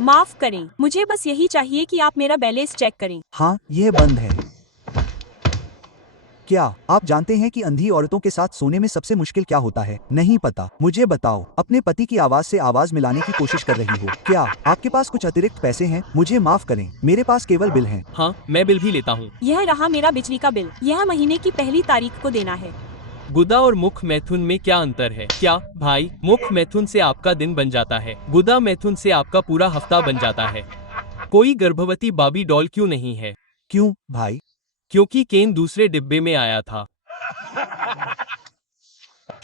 माफ करें, मुझे बस यही चाहिए कि आप मेरा बैलेंस चेक करें। हाँ, यह बंद है। क्या आप जानते हैं कि अंधी औरतों के साथ सोने में सबसे मुश्किल क्या होता है? नहीं पता? मुझे बताओ। अपने पति की आवाज से आवाज मिलाने की कोशिश कर रही हो। क्या आपके पास कुछ अतिरिक्त पैसे हैं? मुझे माफ करें, मेरे पास केवल बिल हैं। हाँ, मैं बिल भी लेता हूँ। यह रहा मेरा बिजली का बिल। यह महीने की पहली तारीख को देना है। गुदा और मुख मैथुन में क्या अंतर है? क्या भाई, मुख मैथुन से आपका दिन बन जाता है, गुदा मैथुन से आपका पूरा हफ्ता बन जाता है। कोई गर्भवती बाबी डॉल क्यों नहीं है? क्यों भाई? क्योंकि केन दूसरे डिब्बे में आया था।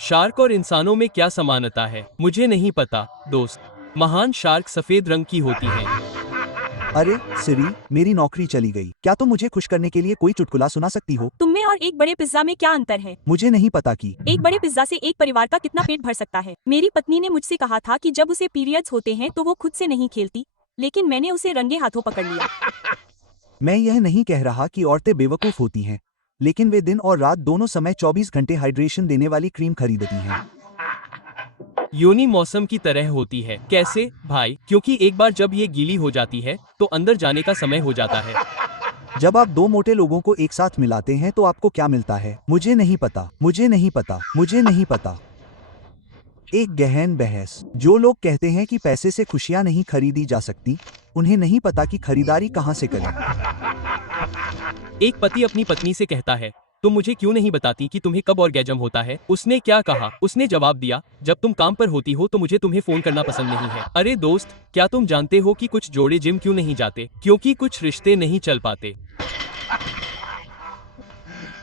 शार्क और इंसानों में क्या समानता है? मुझे नहीं पता दोस्त। महान शार्क सफेद रंग की होती हैं। अरे सिरी, मेरी नौकरी चली गई। क्या तुम मुझे खुश करने के लिए कोई चुटकुला सुना सकती हो? तुम में और एक बड़े पिज्जा में क्या अंतर है? मुझे नहीं पता कि एक बड़े पिज्जा से एक परिवार का कितना पेट भर सकता है। मेरी पत्नी ने मुझसे कहा था कि जब उसे पीरियड्स होते हैं तो वो खुद से नहीं खेलती, लेकिन मैंने उसे रंगे हाथों पकड़ लिया। मैं यह नहीं कह रहा कि औरतें बेवकूफ होती हैं, लेकिन वे दिन और रात दोनों समय 24 घंटे हाइड्रेशन देने वाली क्रीम खरीदती हैं। योनि मौसम की तरह होती है। कैसे भाई? क्योंकि एक बार जब ये गीली हो जाती है तो अंदर जाने का समय हो जाता है। जब आप दो मोटे लोगों को एक साथ मिलाते हैं तो आपको क्या मिलता है? मुझे नहीं पता, मुझे नहीं पता, मुझे नहीं पता। एक गहन बहस। जो लोग कहते हैं कि पैसे से खुशियां नहीं खरीदी जा सकती, उन्हें नहीं पता कि खरीदारी कहां से करें। एक पति अपनी पत्नी से कहता है, तुम मुझे क्यों नहीं बताती कि तुम्हें कब ऑर्गेजम होता है? उसने क्या कहा? उसने जवाब दिया, जब तुम काम पर होती हो तो मुझे तुम्हें फोन करना पसंद नहीं है। अरे दोस्त, क्या तुम जानते हो कि कुछ जोड़े जिम क्यों नहीं जाते? क्योंकि कुछ रिश्ते नहीं चल पाते।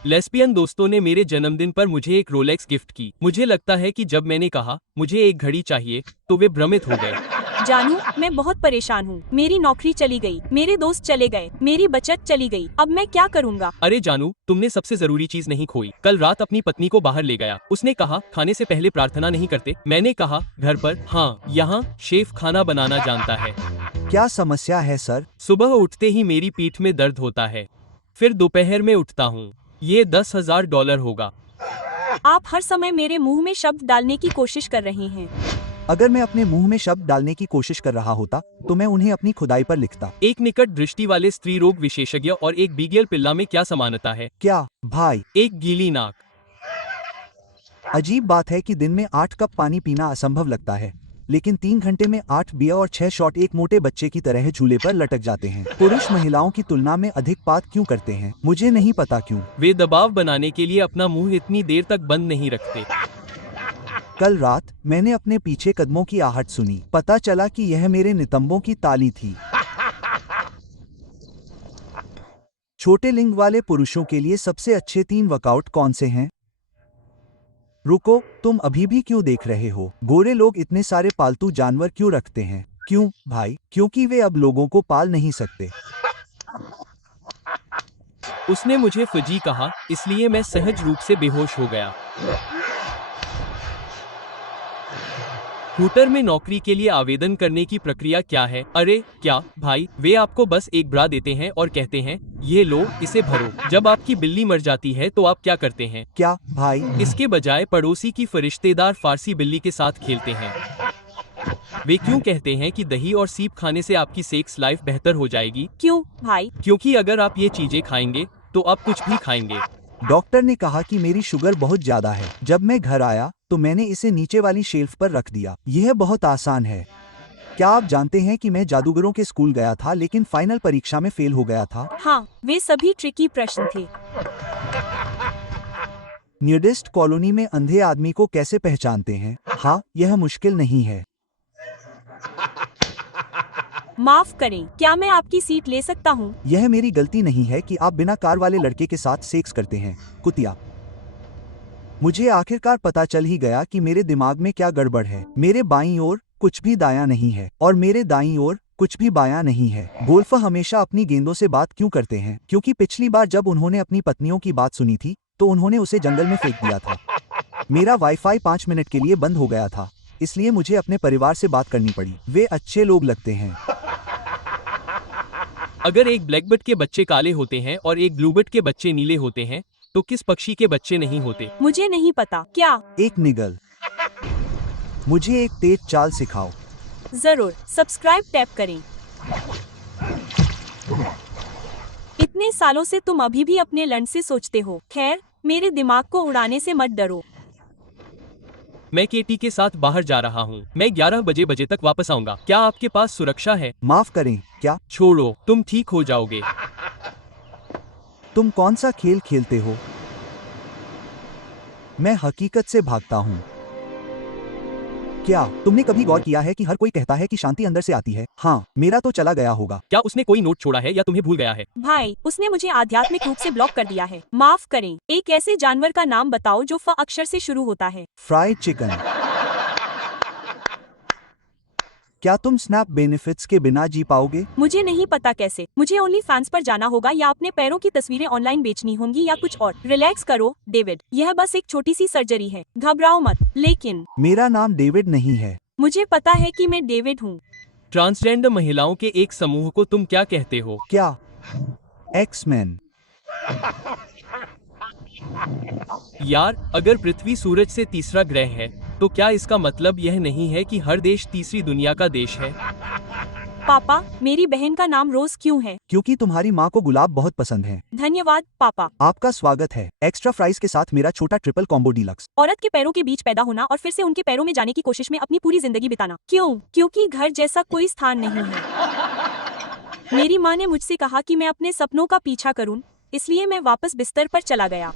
लेस्बियन दोस्तों ने मेरे जन्मदिन पर मुझे एक रोलेक्स गिफ्ट की। मुझे लगता है कि जब मैंने कहा मुझे एक घड़ी चाहिए तो वे भ्रमित हो गए। जानू, मैं बहुत परेशान हूँ। मेरी नौकरी चली गई, मेरे दोस्त चले गए, मेरी बचत चली गई। अब मैं क्या करूँगा? अरे जानू, तुमने सबसे जरूरी चीज नहीं खोई। कल रात अपनी पत्नी को बाहर ले गया। उसने कहा खाने से पहले प्रार्थना नहीं करते। मैंने कहा घर पर? हाँ, यहाँ शेफ खाना बनाना जानता है। क्या समस्या है सर? सुबह उठते ही मेरी पीठ में दर्द होता है, फिर दोपहर में उठता हूँ। ये $10,000 होगा। आप हर समय मेरे मुंह में शब्द डालने की कोशिश कर रहे हैं। अगर मैं अपने मुंह में शब्द डालने की कोशिश कर रहा होता तो मैं उन्हें अपनी खुदाई पर लिखता। एक निकट दृष्टि वाले स्त्री रोग विशेषज्ञ और एक बीगल पिल्ला में क्या समानता है? क्या भाई? एक गीली नाक। अजीब बात है कि दिन में 8 कप पानी पीना असंभव लगता है, लेकिन 3 घंटे में 8 बियर और 6 शॉट एक मोटे बच्चे की तरह झूले पर लटक जाते हैं। पुरुष महिलाओं की तुलना में अधिक पात क्यों करते हैं? मुझे नहीं पता क्यों। वे दबाव बनाने के लिए अपना मुंह इतनी देर तक बंद नहीं रखते। कल रात मैंने अपने पीछे कदमों की आहट सुनी। पता चला कि यह मेरे नितंबों की ताली थी। छोटे लिंग वाले पुरुषों के लिए सबसे अच्छे 3 वर्कआउट कौन से हैं? रुको, तुम अभी भी क्यों देख रहे हो? गोरे लोग इतने सारे पालतू जानवर क्यों रखते हैं? क्यों भाई? क्योंकि वे अब लोगों को पाल नहीं सकते। उसने मुझे फजी कहा, इसलिए मैं सहज रूप से बेहोश हो गया। हूटर में नौकरी के लिए आवेदन करने की प्रक्रिया क्या है? अरे क्या भाई, वे आपको बस एक ब्रा देते हैं और कहते हैं ये लो, इसे भरो। जब आपकी बिल्ली मर जाती है तो आप क्या करते हैं? क्या भाई? इसके बजाय पड़ोसी की फरिश्तेदार फारसी बिल्ली के साथ खेलते हैं। वे क्यों कहते हैं कि दही और सीप खाने से आपकी सेक्स लाइफ बेहतर हो जाएगी? क्यों भाई? क्योंकि अगर आप ये चीजें खाएंगे तो आप कुछ भी खाएंगे। डॉक्टर ने कहा कि मेरी शुगर बहुत ज्यादा है। जब मैं घर आया तो मैंने इसे नीचे वाली शेल्फ पर रख दिया। यह बहुत आसान है। क्या आप जानते हैं कि मैं जादूगरों के स्कूल गया था लेकिन फाइनल परीक्षा में फेल हो गया था? हाँ, वे सभी ट्रिकी प्रश्न थे। न्यूडिस्ट कॉलोनी में अंधे आदमी को कैसे पहचानते हैं? हाँ, यह मुश्किल नहीं है। माफ करें, क्या मैं आपकी सीट ले सकता हूँ? यह मेरी गलती नहीं है कि आप बिना कार वाले लड़के के साथ सेक्स करते हैं, कुतिया। मुझे आखिरकार पता चल ही गया कि मेरे दिमाग में क्या गड़बड़ है। मेरे बाईं ओर कुछ भी दायां नहीं है और मेरे दाईं ओर कुछ भी बायां नहीं है। गोल्फर हमेशा अपनी गेंदों से बात क्यों करते हैं? क्योंकि पिछली बार जब उन्होंने अपनी पत्नियों की बात सुनी थी तो उन्होंने उसे जंगल में फेंक दिया था। मेरा वाईफाई 5 मिनट के लिए बंद हो गया था, इसलिए मुझे अपने परिवार से बात करनी पड़ी। वे अच्छे लोग लगते हैं। अगर एक ब्लैकबर्ड के बच्चे काले होते हैं और एक ब्लूबर्ड के बच्चे नीले होते हैं तो किस पक्षी के बच्चे नहीं होते? मुझे नहीं पता। क्या? एक निगल। मुझे एक तेज चाल सिखाओ। जरूर सब्सक्राइब टैप करें। इतने सालों से तुम अभी भी अपने लंच से सोचते हो। खैर, मेरे दिमाग को उड़ाने से मत डरो। मैं केटी के साथ बाहर जा रहा हूँ। मैं 11 बजे तक वापस आऊंगा। क्या आपके पास सुरक्षा है? माफ करें, क्या? छोड़ो, तुम ठीक हो जाओगे। तुम कौन सा खेल खेलते हो? मैं हकीकत से भागता हूँ। क्या तुमने कभी गौर किया है कि हर कोई कहता है कि शांति अंदर से आती है? हाँ, मेरा तो चला गया होगा। क्या उसने कोई नोट छोड़ा है या तुम्हें भूल गया है? भाई, उसने मुझे आध्यात्मिक रूप से ब्लॉक कर दिया है। माफ करें, एक ऐसे जानवर का नाम बताओ जो फ अक्षर से शुरू होता है। Fried chicken. क्या तुम स्नैप बेनिफिट्स के बिना जी पाओगे? मुझे नहीं पता कैसे। मुझे ओनली फैंस पर जाना होगा या अपने पैरों की तस्वीरें ऑनलाइन बेचनी होंगी या कुछ और। रिलैक्स करो डेविड, यह बस एक छोटी सी सर्जरी है, घबराओ मत। लेकिन मेरा नाम डेविड नहीं है। मुझे पता है कि मैं डेविड हूँ। ट्रांसजेंडर महिलाओं के एक समूह को तुम क्या कहते हो? क्या? एक्स-मैन। यार, अगर पृथ्वी सूरज से तीसरा ग्रह है तो क्या इसका मतलब यह नहीं है कि हर देश तीसरी दुनिया का देश है? पापा, मेरी बहन का नाम रोज क्यों है? क्योंकि तुम्हारी माँ को गुलाब बहुत पसंद है। धन्यवाद पापा। आपका स्वागत है। एक्स्ट्रा फ्राइज के साथ मेरा छोटा ट्रिपल कॉम्बो डीलक्स। औरत के पैरों के बीच पैदा होना और फिर से उनके पैरों में जाने की कोशिश में अपनी पूरी जिंदगी बिताना। क्यों? क्योंकि घर जैसा कोई स्थान नहीं है। मेरी माँ ने मुझसे कहा कि मैं अपने सपनों का पीछा करूं, इसलिए मैं वापस बिस्तर पर चला गया।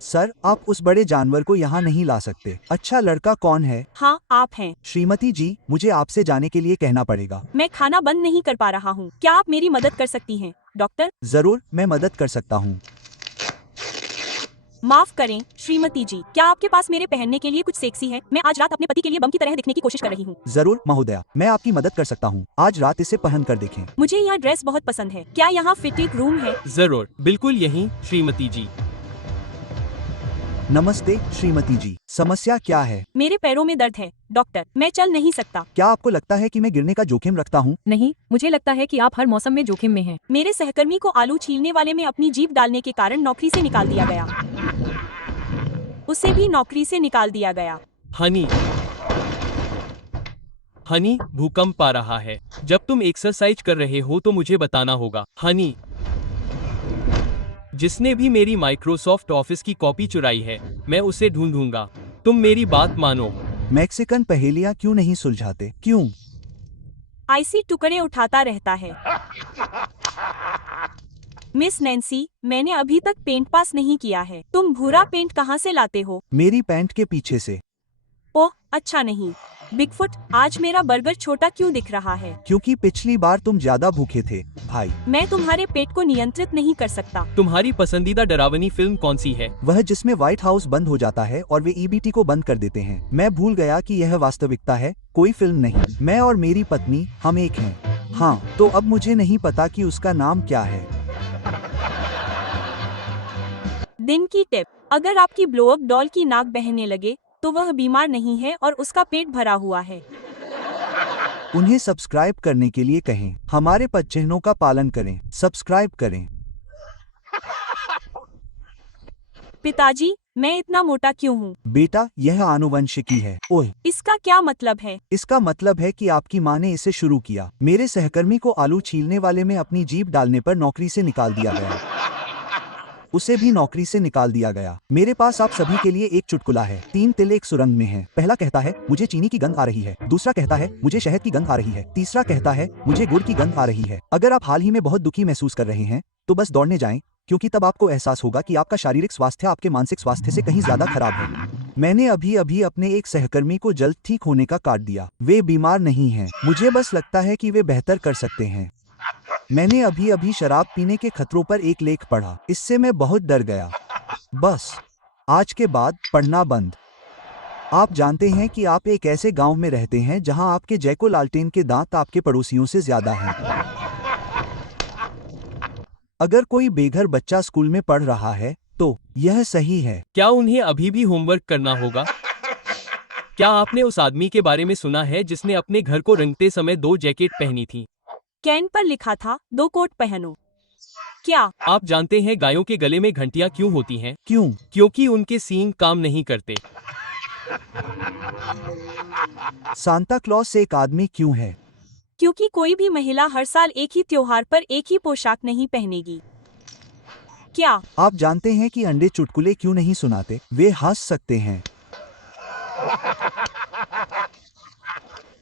सर, आप उस बड़े जानवर को यहाँ नहीं ला सकते। अच्छा लड़का कौन है? हाँ, आप हैं। श्रीमती जी, मुझे आपसे जाने के लिए कहना पड़ेगा। मैं खाना बंद नहीं कर पा रहा हूँ। क्या आप मेरी मदद कर सकती हैं, डॉक्टर? जरूर, मैं मदद कर सकता हूँ। माफ करें श्रीमती जी, क्या आपके पास मेरे पहनने के लिए कुछ सेक्सी है? मैं आज रात अपने पति के लिए बम की तरह दिखने की कोशिश कर रही हूँ। जरूर महोदया, मैं आपकी मदद कर सकता हूँ। आज रात इसे पहन कर देखें। मुझे यह ड्रेस बहुत पसंद है। क्या यहाँ फिटिंग रूम है? जरूर, बिल्कुल यहीं श्रीमती जी। नमस्ते श्रीमती जी, समस्या क्या है? मेरे पैरों में दर्द है डॉक्टर, मैं चल नहीं सकता। क्या आपको लगता है कि मैं गिरने का जोखिम रखता हूँ? नहीं, मुझे लगता है कि आप हर मौसम में जोखिम में हैं। मेरे सहकर्मी को आलू छीलने वाले में अपनी जीभ डालने के कारण नौकरी से निकाल दिया गया। उसे भी नौकरी से निकाल दिया गया। हनी, हनी, भूकंप आ रहा है। जब तुम एक्सरसाइज कर रहे हो तो मुझे बताना होगा। हनी, जिसने भी मेरी माइक्रोसॉफ्ट ऑफिस की कॉपी चुराई है, मैं उसे ढूंढूंगा। तुम मेरी बात मानो। मैक्सिकन पहेलियाँ क्यों नहीं सुलझाते? क्यों? आईसी टुकड़े उठाता रहता है। मिस नैन्सी, मैंने अभी तक पेंट पास नहीं किया है। तुम भूरा पेंट कहाँ से लाते हो? मेरी पैंट के पीछे से। ओह, अच्छा नहीं। बिगफुट, आज मेरा बर्गर छोटा क्यों दिख रहा है? क्योंकि पिछली बार तुम ज्यादा भूखे थे भाई। मैं तुम्हारे पेट को नियंत्रित नहीं कर सकता। तुम्हारी पसंदीदा डरावनी फिल्म कौन सी है? वह जिसमें व्हाइट हाउस बंद हो जाता है और वे ईबीटी को बंद कर देते हैं। मैं भूल गया कि यह वास्तविकता है, कोई फिल्म नहीं। मैं और मेरी पत्नी, हम एक हैं। हाँ, तो अब मुझे नहीं पता कि उसका नाम क्या है। दिन की टिप, अगर आपकी ब्लो अप डॉल की नाक बहने लगे तो वह बीमार नहीं है और उसका पेट भरा हुआ है। उन्हें सब्सक्राइब करने के लिए कहें। हमारे पद चिन्हों का पालन करें, सब्सक्राइब करें। पिताजी, मैं इतना मोटा क्यों हूँ? बेटा, यह आनुवंशिकी है। ओह, इसका क्या मतलब है? इसका मतलब है कि आपकी माँ ने इसे शुरू किया। मेरे सहकर्मी को आलू छीलने वाले में अपनी जीभ डालने पर नौकरी से निकाल दिया गया। उसे भी नौकरी से निकाल दिया गया। मेरे पास आप सभी के लिए एक चुटकुला है। 3 तिल एक सुरंग में हैं। पहला कहता है, मुझे चीनी की गंध आ रही है। दूसरा कहता है, मुझे शहद की गंध आ रही है। तीसरा कहता है, मुझे गुड़ की गंध आ रही है। अगर आप हाल ही में बहुत दुखी महसूस कर रहे हैं तो बस दौड़ने जाएं, क्योंकि तब आपको एहसास होगा कि आपका शारीरिक स्वास्थ्य आपके मानसिक स्वास्थ्य से कहीं ज्यादा खराब है। मैंने अभी अभी अपने एक सहकर्मी को जल्द ठीक होने का कार्ड दिया। वे बीमार नहीं हैं। मुझे बस लगता है कि वे बेहतर कर सकते हैं। मैंने अभी अभी शराब पीने के खतरों पर एक लेख पढ़ा। इससे मैं बहुत डर गया। बस आज के बाद पढ़ना बंद। आप जानते हैं कि आप एक ऐसे गांव में रहते हैं जहां आपके जैको लालटेन के दांत आपके पड़ोसियों से ज्यादा हैं। अगर कोई बेघर बच्चा स्कूल में पढ़ रहा है तो यह सही है। क्या उन्हें अभी भी होमवर्क करना होगा? क्या आपने उस आदमी के बारे में सुना है जिसने अपने घर को रंगते समय 2 जैकेट पहनी थी? कैन पर लिखा था 2 कोट पहनो। क्या आप जानते हैं गायों के गले में घंटियां क्यों होती हैं? क्यों? क्योंकि उनके सींग काम नहीं करते। सांता क्लॉस एक आदमी क्यों है? क्योंकि कोई भी महिला हर साल एक ही त्योहार पर एक ही पोशाक नहीं पहनेगी। क्या आप जानते हैं कि अंडे चुटकुले क्यों नहीं सुनाते? वे हंस सकते हैं।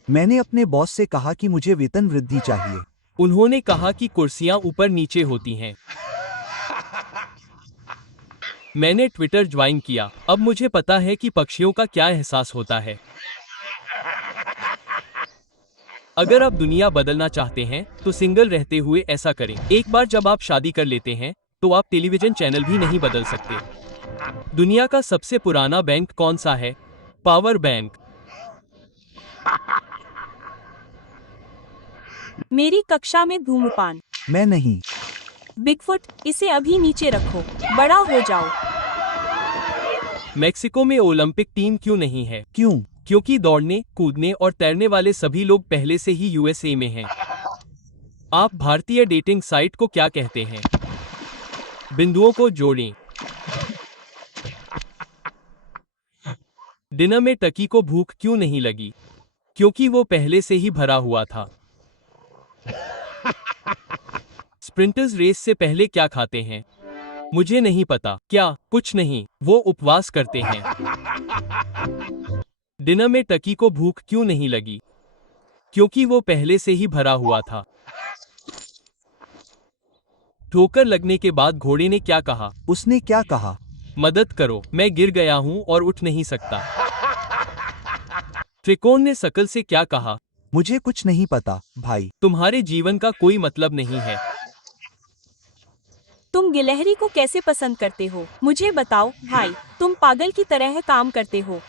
मैंने अपने बॉस से कहा कि मुझे वेतन वृद्धि चाहिए। उन्होंने कहा कि कुर्सियां ऊपर नीचे होती हैं। मैंने ट्विटर ज्वाइन किया। अब मुझे पता है कि पक्षियों का क्या एहसास होता है। अगर आप दुनिया बदलना चाहते हैं तो सिंगल रहते हुए ऐसा करें। एक बार जब आप शादी कर लेते हैं तो आप टेलीविजन चैनल भी नहीं बदल सकते। दुनिया का सबसे पुराना बैंक कौन सा है? Power bank. मेरी कक्षा में धूम्रपान। मैं नहीं। बिगफुट, इसे अभी नीचे रखो, बड़ा हो जाओ। मेक्सिको में ओलंपिक टीम क्यों नहीं है? क्यों? क्योंकि दौड़ने, कूदने और तैरने वाले सभी लोग पहले से ही यूएसए में हैं। आप भारतीय डेटिंग साइट को क्या कहते हैं? बिंदुओं को जोड़ें। डिनर में टकी को भूख क्यों नहीं लगी? क्योंकि वो पहले से ही भरा हुआ था। स्प्रिंटर्स रेस से पहले क्या खाते हैं? मुझे नहीं पता। क्या? कुछ नहीं, वो उपवास करते हैं। डिनर में टकी को भूख क्यों नहीं लगी? क्योंकि वो पहले से ही भरा हुआ था। ठोकर लगने के बाद घोड़े ने क्या कहा? उसने क्या कहा? मदद करो, मैं गिर गया हूं और उठ नहीं सकता। त्रिकोण ने शकल से क्या कहा? मुझे कुछ नहीं पता, भाई। तुम्हारे जीवन का कोई मतलब नहीं है। तुम गिलहरी को कैसे पसंद करते हो? मुझे बताओ, भाई। तुम पागल की तरह काम करते हो।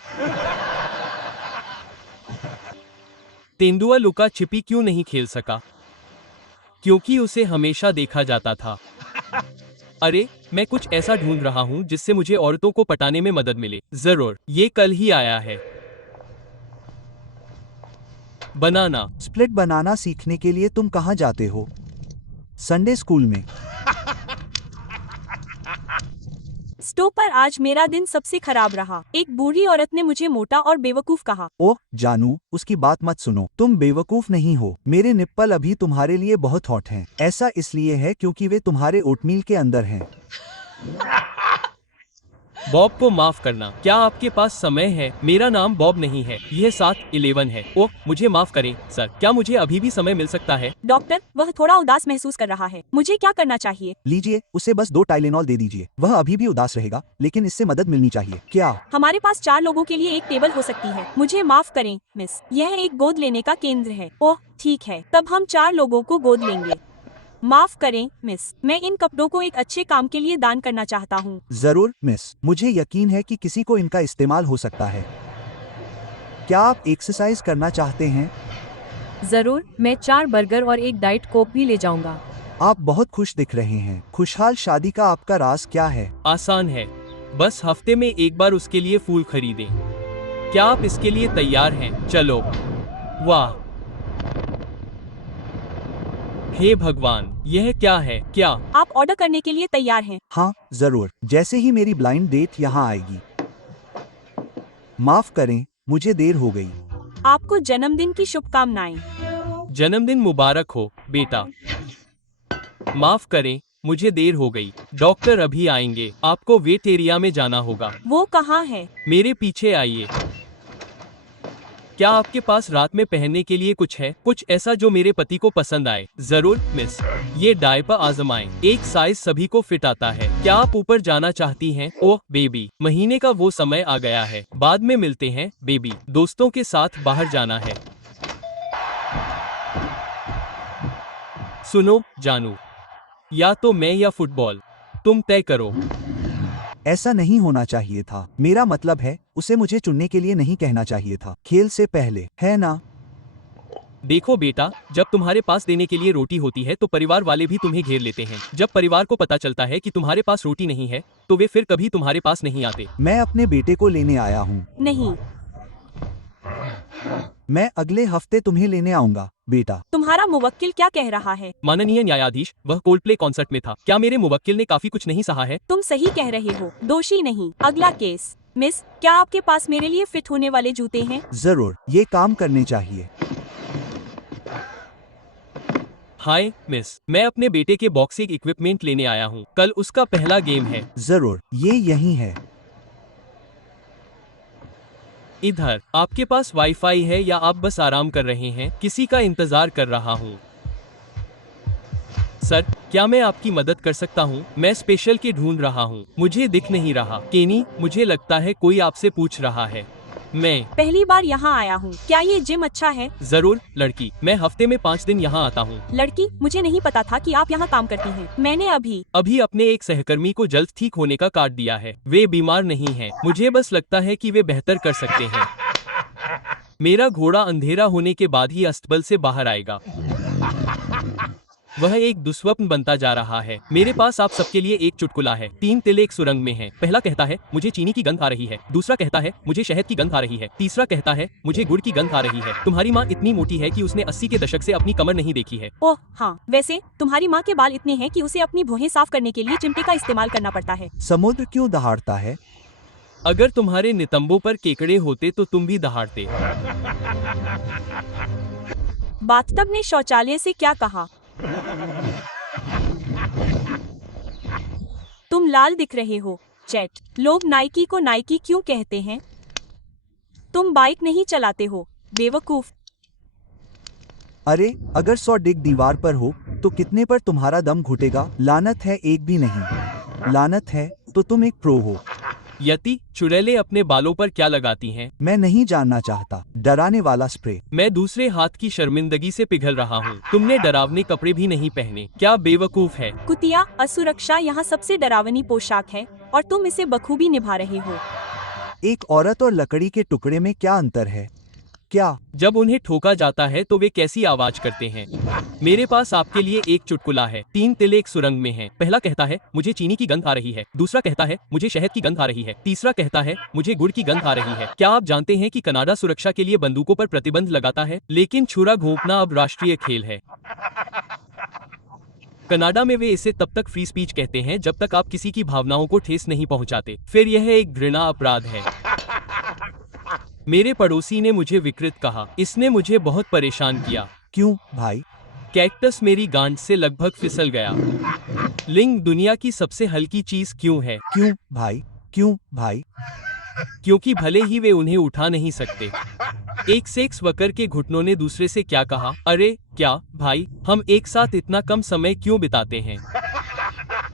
तेंदुआ लुका छिपी क्यों नहीं खेल सका? क्योंकि उसे हमेशा देखा जाता था। अरे, मैं कुछ ऐसा ढूंढ रहा हूं जिससे मुझे औरतों को पटाने में मदद मिले। जरूर, ये कल ही आया है। बनाना। स्प्लिट बनाना सीखने के लिए तुम कहाँ जाते हो? संडे स्कूल में। स्टोव पर आज मेरा दिन सबसे खराब रहा। एक बूढ़ी औरत ने मुझे मोटा और बेवकूफ कहा। ओह जानू, उसकी बात मत सुनो। तुम बेवकूफ नहीं हो। मेरे निप्पल अभी तुम्हारे लिए बहुत हॉट हैं। ऐसा इसलिए है क्योंकि वे तुम्हारे ओटमील के अंदर हैं। बॉब को माफ करना। क्या आपके पास समय है? मेरा नाम बॉब नहीं है, यह 7-11 है। ओह, मुझे माफ करें सर, क्या मुझे अभी भी समय मिल सकता है? डॉक्टर, वह थोड़ा उदास महसूस कर रहा है। मुझे क्या करना चाहिए? लीजिए, उसे बस 2 टाइलेनॉल दे दीजिए। वह अभी भी उदास रहेगा, लेकिन इससे मदद मिलनी चाहिए। क्या? हमारे पास 4 लोगों के लिए एक टेबल हो सकती है। मुझे माफ करें मिस, यह एक गोद लेने का केंद्र है। ओह ठीक है, तब हम 4 लोगों को गोद लेंगे। माफ करें मिस, मैं इन कपड़ों को एक अच्छे काम के लिए दान करना चाहता हूँ। जरूर मिस, मुझे यकीन है कि किसी को इनका इस्तेमाल हो सकता है। क्या आप एक्सरसाइज करना चाहते हैं? जरूर, मैं 4 बर्गर और एक डाइट कोक भी ले जाऊंगा। आप बहुत खुश दिख रहे हैं। खुशहाल शादी का आपका राज क्या है? आसान है, बस हफ्ते में एक बार उसके लिए फूल खरीदें। क्या आप इसके लिए तैयार हैं? चलो। वाह, हे भगवान, यह क्या है? क्या आप ऑर्डर करने के लिए तैयार हैं? हाँ जरूर, जैसे ही मेरी ब्लाइंड डेट यहाँ आएगी। माफ करें, मुझे देर हो गई। आपको जन्मदिन की शुभकामनाएं। जन्मदिन मुबारक हो बेटा। माफ करें, मुझे देर हो गई। डॉक्टर अभी आएंगे। आपको वेट एरिया में जाना होगा। वो कहाँ है? मेरे पीछे आइए। क्या आपके पास रात में पहनने के लिए कुछ है? कुछ ऐसा जो मेरे पति को पसंद आए? जरूर मिस, ये डायपर आजमाएं। एक साइज सभी को फिट आता है। क्या आप ऊपर जाना चाहती हैं? ओह बेबी, महीने का वो समय आ गया है। बाद में मिलते हैं बेबी। दोस्तों के साथ बाहर जाना है। सुनो जानू, या तो मैं या फुटबॉल, तुम तय करो। ऐसा नहीं होना चाहिए था। मेरा मतलब है, उसे मुझे चुनने के लिए नहीं कहना चाहिए था। खेल से पहले, है ना? देखो बेटा, जब तुम्हारे पास देने के लिए रोटी होती है तो परिवार वाले भी तुम्हें घेर लेते हैं। जब परिवार को पता चलता है कि तुम्हारे पास रोटी नहीं है तो वे फिर कभी तुम्हारे पास नहीं आते। मैं अपने बेटे को लेने आया हूँ। नहीं, मैं अगले हफ्ते तुम्हें लेने आऊंगा बेटा। तुम्हारा मुवक्किल क्या कह रहा है? माननीय न्यायाधीश, वह कोल्डप्ले कॉन्सर्ट में था। क्या मेरे मुवक्किल ने काफी कुछ नहीं सहा है? तुम सही कह रहे हो, दोषी नहीं। अगला केस। मिस, क्या आपके पास मेरे लिए फिट होने वाले जूते हैं? जरूर, ये काम करने चाहिए। हाय मिस, मैं अपने बेटे के बॉक्सिंग इक्विपमेंट लेने आया हूँ। कल उसका पहला गेम है। जरूर, ये यही है। इधर आपके पास वाईफाई है या आप बस आराम कर रहे हैं? किसी का इंतजार कर रहा हूँ। सर, क्या मैं आपकी मदद कर सकता हूँ? मैं स्पेशल के ढूंढ रहा हूँ, मुझे दिख नहीं रहा। केनी, मुझे लगता है कोई आपसे पूछ रहा है। मैं पहली बार यहाँ आया हूँ। क्या ये जिम अच्छा है? जरूर लड़की, मैं हफ्ते में 5 दिन यहाँ आता हूँ। लड़की, मुझे नहीं पता था कि आप यहाँ काम करती हैं। मैंने अभी अपने एक सहकर्मी को जल्द ठीक होने का कार्ड दिया है। वे बीमार नहीं हैं। मुझे बस लगता है कि वे बेहतर कर सकते हैं। मेरा घोड़ा अंधेरा होने के बाद ही अस्तबल से बाहर आएगा। वह एक दुस्वप्न बनता जा रहा है। मेरे पास आप सबके लिए एक चुटकुला है। 3 तिल एक सुरंग में हैं। पहला कहता है मुझे चीनी की गंध आ रही है। दूसरा कहता है मुझे शहद की गंध आ रही है। तीसरा कहता है मुझे गुड़ की गंध आ रही है। तुम्हारी माँ इतनी मोटी है कि उसने 80 के दशक से अपनी कमर नहीं देखी है। ओह हाँ, वैसे तुम्हारी माँ के बाल इतने हैं कि उसे अपनी भौहें साफ करने के लिए चिमटे का इस्तेमाल करना पड़ता है। समुद्र क्यों दहाड़ता है? अगर तुम्हारे नितंबों पर केकड़े होते तो तुम भी दहाड़ते। बाथटब ने शौचालय से क्या कहा? तुम लाल दिख रहे हो। चैट, लोग नाइकी को नाइकी क्यों कहते हैं? तुम बाइक नहीं चलाते हो, बेवकूफ। अरे, अगर 100 डिग दीवार पर हो तो कितने पर तुम्हारा दम घुटेगा? लानत है, एक भी नहीं। लानत है, तो तुम एक प्रो हो। यति, चुड़ैलें अपने बालों पर क्या लगाती हैं? मैं नहीं जानना चाहता। डराने वाला स्प्रे। मैं दूसरे हाथ की शर्मिंदगी से पिघल रहा हूँ। तुमने डरावने कपड़े भी नहीं पहने। क्या बेवकूफ है? कुतिया, असुरक्षा यहाँ सबसे डरावनी पोशाक है और तुम इसे बखूबी निभा रहे हो। एक औरत और लकड़ी के टुकड़े में क्या अंतर है? क्या? जब उन्हें ठोका जाता है तो वे कैसी आवाज करते हैं? मेरे पास आपके लिए एक चुटकुला है। 3 तिल एक सुरंग में हैं। पहला कहता है मुझे चीनी की गंध आ रही है। दूसरा कहता है मुझे शहद की गंध आ रही है। तीसरा कहता है मुझे गुड़ की गंध आ रही है। क्या आप जानते हैं कि कनाडा सुरक्षा के लिए बंदूकों पर प्रतिबंध लगाता है? लेकिन छुरा घोंपना अब राष्ट्रीय खेल है। कनाडा में वे इसे तब तक फ्री स्पीच कहते हैं जब तक आप किसी की भावनाओं को ठेस नहीं पहुंचाते। फिर यह एक घृणा अपराध है। मेरे पड़ोसी ने मुझे विकृत कहा। इसने मुझे बहुत परेशान किया। क्यों भाई? कैक्टस मेरी गांठ से लगभग फिसल गया। लिंग दुनिया की सबसे हल्की चीज क्यों है? क्यों भाई? क्यों भाई? क्योंकि भले ही वे उन्हें उठा नहीं सकते। एक सेक्स वर्कर के घुटनों ने दूसरे से क्या कहा? अरे क्या भाई, हम एक साथ इतना कम समय क्यों बिताते हैं?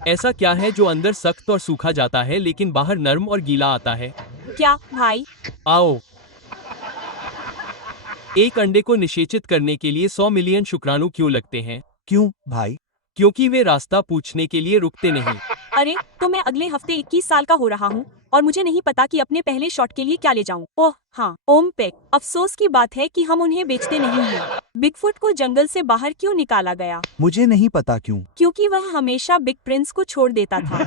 ऐसा क्या है जो अंदर सख्त और सूखा जाता है लेकिन बाहर नर्म और गीला आता है? क्या भाई? आओ। एक अंडे को निषेचित करने के लिए 100 मिलियन शुक्राणु क्यों लगते हैं? क्यों भाई? क्योंकि वे रास्ता पूछने के लिए रुकते नहीं। अरे, तो मैं अगले हफ्ते 21 साल का हो रहा हूँ और मुझे नहीं पता कि अपने पहले शॉट के लिए क्या ले जाऊं। ओह हाँ, ओम पेक। अफसोस की बात है कि हम उन्हें बेचते नहीं हैं। बिगफुट को जंगल से बाहर क्यों निकाला गया? मुझे नहीं पता क्यों। क्योंकि वह हमेशा बिग प्रिंस को छोड़ देता था।